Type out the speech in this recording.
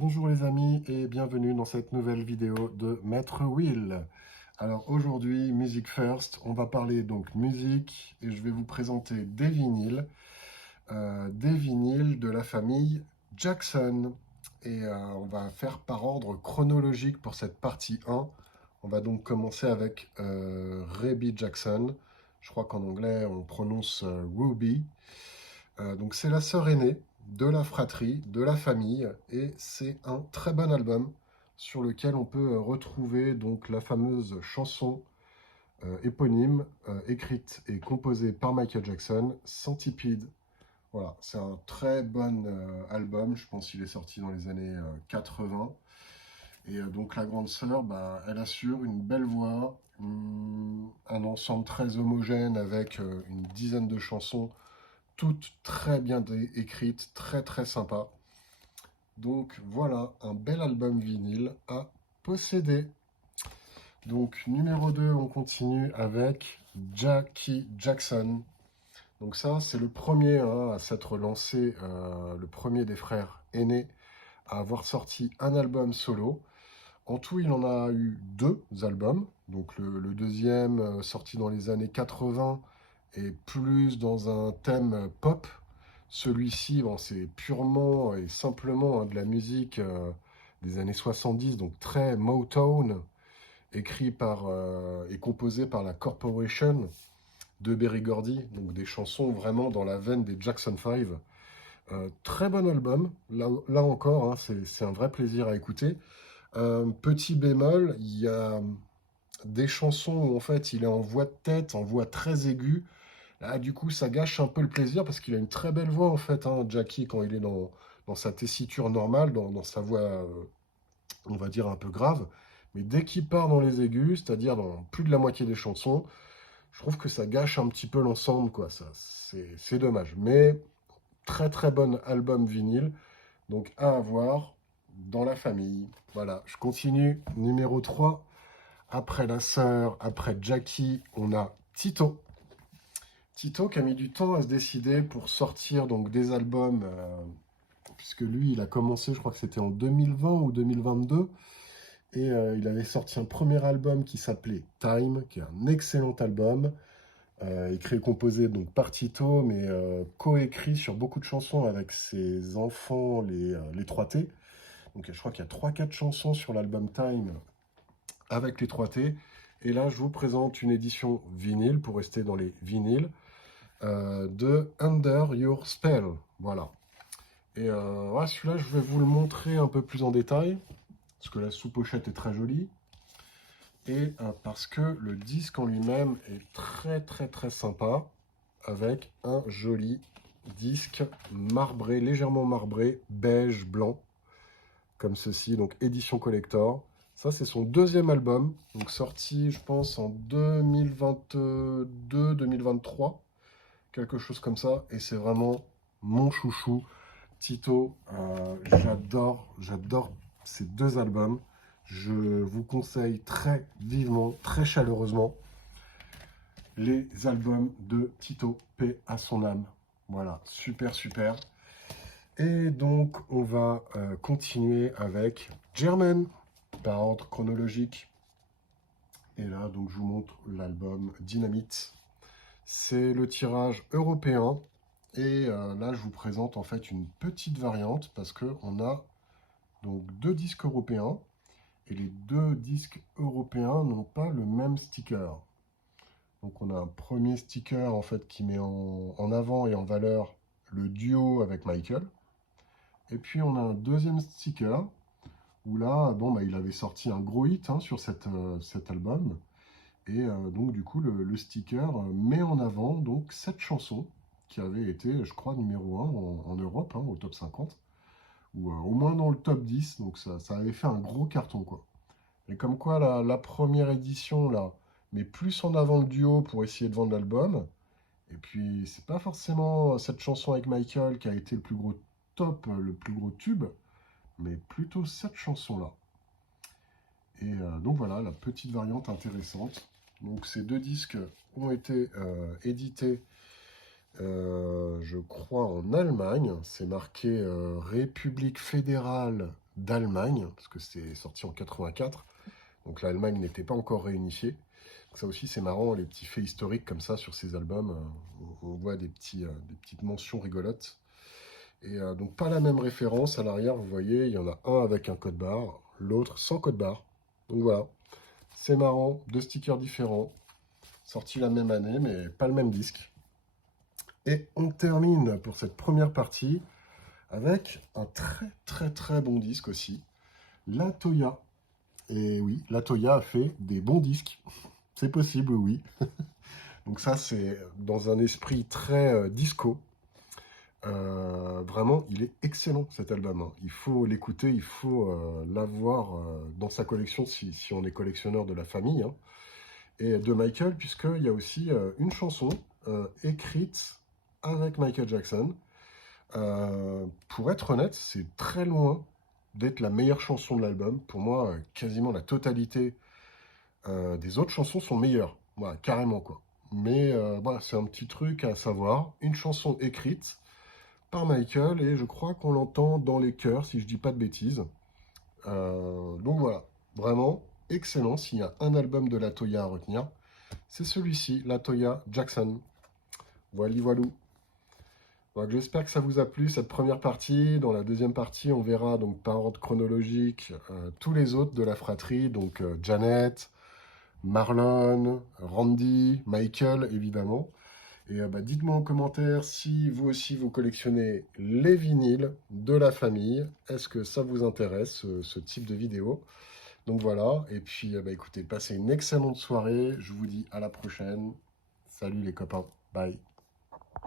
Bonjour les amis et bienvenue dans cette nouvelle vidéo de Maître Will. Alors aujourd'hui, Music First, on va parler donc musique et je vais vous présenter des vinyles de la famille Jackson. Et on va faire par ordre chronologique pour cette partie 1. On va donc commencer avec Ruby Jackson. Je crois qu'en anglais on prononce Ruby. Donc c'est la sœur aînée de la fratrie, de la famille, et c'est un très bon album sur lequel on peut retrouver donc la fameuse chanson éponyme écrite et composée par Michael Jackson, Centipede. Voilà, c'est un très bon album, je pense qu'il est sorti dans les années 80. Et donc la grande sœur, bah, elle assure une belle voix, un ensemble très homogène avec une dizaine de chansons toutes très bien écrites, très très sympa. Donc voilà, un bel album vinyle à posséder. Donc numéro 2, on continue avec Jackie Jackson. Donc ça, c'est le premier à s'être lancé, le premier des frères aînés à avoir sorti un album solo. En tout, il en a eu deux albums. Donc le deuxième, sorti dans les années 80, est plus dans un thème pop. Celui-ci, bon, c'est purement et simplement de la musique des années 70, donc très Motown, écrit par et composé par la Corporation de Berry Gordy, donc des chansons vraiment dans la veine des Jackson 5. Très bon album, là encore, hein, c'est un vrai plaisir à écouter. Petit bémol, il y a des chansons où en fait il est en voix de tête, en voix très aiguë. Là, du coup, ça gâche un peu le plaisir parce qu'il a une très belle voix en fait, hein, Jackie, quand il est dans sa tessiture normale, dans sa voix, on va dire, un peu grave. Mais dès qu'il part dans les aigus, c'est-à-dire dans plus de la moitié des chansons, je trouve que ça gâche un petit peu l'ensemble, quoi. Ça, c'est dommage. Mais très très bon album vinyle, donc à avoir dans la famille. Voilà, je continue. Numéro 3. Après la sœur, après Jackie, on a Tito. Tito qui a mis du temps à se décider pour sortir donc des albums, puisque lui, il a commencé, je crois que c'était en 2020 ou 2022, et il avait sorti un premier album qui s'appelait Time, qui est un excellent album, écrit et composé donc par Tito, mais coécrit sur beaucoup de chansons avec ses enfants, les 3T. Donc je crois qu'il y a trois quatre chansons sur l'album Time avec les 3T. Et là, je vous présente une édition vinyle, pour rester dans les vinyles, de Under Your Spell. Voilà. Et ouais, celui-là, je vais vous le montrer un peu plus en détail, parce que la sous-pochette est très jolie, et parce que le disque en lui-même est très très très sympa, avec un joli disque marbré, légèrement marbré, beige, blanc, comme ceci, donc édition collector. Ça, c'est son deuxième album, donc sorti, je pense, en 2022-2023, quelque chose comme ça, et c'est vraiment mon chouchou. Tito, j'adore ces deux albums. Je vous conseille très vivement, très chaleureusement les albums de Tito, paix à son âme. Voilà, super, super. Et donc, on va continuer avec German, par ordre chronologique. Et là, donc, je vous montre l'album Dynamite. C'est le tirage européen. Et là, je vous présente en fait une petite variante parce qu'on a donc deux disques européens. Et les deux disques européens n'ont pas le même sticker. Donc on a un premier sticker en fait qui met en avant et en valeur le duo avec Michael. Et puis on a un deuxième sticker où là, bon, bah, il avait sorti un gros hit, hein, sur cet album. Et donc du coup, le sticker met en avant donc cette chanson qui avait été, je crois, numéro 1 en Europe, hein, au top 50, ou au moins dans le top 10. Donc ça avait fait un gros carton, quoi. Et comme quoi, la première édition, là, met plus en avant le duo pour essayer de vendre l'album. Et puis, c'est pas forcément cette chanson avec Michael qui a été le plus gros top, le plus gros tube, mais plutôt cette chanson-là. Et donc voilà, la petite variante intéressante. Donc ces deux disques ont été édités, je crois, en Allemagne. C'est marqué République fédérale d'Allemagne, parce que c'est sorti en 84, donc l'Allemagne n'était pas encore réunifiée. Donc ça aussi c'est marrant, les petits faits historiques comme ça sur ces albums, on voit des petites mentions rigolotes. Et donc pas la même référence à l'arrière, vous voyez, il y en a un avec un code barre, l'autre sans code barre. Donc voilà, c'est marrant, deux stickers différents, sortis la même année mais pas le même disque. Et on termine pour cette première partie avec un très bon disque aussi, la Toya. Et oui, la Toya a fait des bons disques, c'est possible, oui. Donc ça c'est dans un esprit très disco. Vraiment, il est excellent cet album, hein. Il faut l'écouter, il faut l'avoir dans sa collection si on est collectionneur de la famille, hein. Et de Michael, puisqu'il y a aussi une chanson écrite avec Michael Jackson. Pour être honnête, c'est très loin d'être la meilleure chanson de l'album. Pour moi, quasiment la totalité des autres chansons sont meilleures. Voilà, carrément quoi. Mais voilà, c'est un petit truc à savoir. Une chanson écrite par Michael et je crois qu'on l'entend dans les chœurs, si je dis pas de bêtises. Donc voilà, vraiment excellent. S'il y a un album de la Toya à retenir, c'est celui-ci, la Toya Jackson. Voilou. Donc j'espère que ça vous a plu cette première partie. Dans la deuxième partie, on verra donc par ordre chronologique tous les autres de la fratrie, donc Janet, Marlon, Randy, Michael évidemment. Et dites-moi en commentaire si vous aussi vous collectionnez les vinyles de la famille. Est-ce que ça vous intéresse, ce type de vidéo? Donc voilà, et puis écoutez, passez une excellente soirée. Je vous dis à la prochaine. Salut les copains, bye.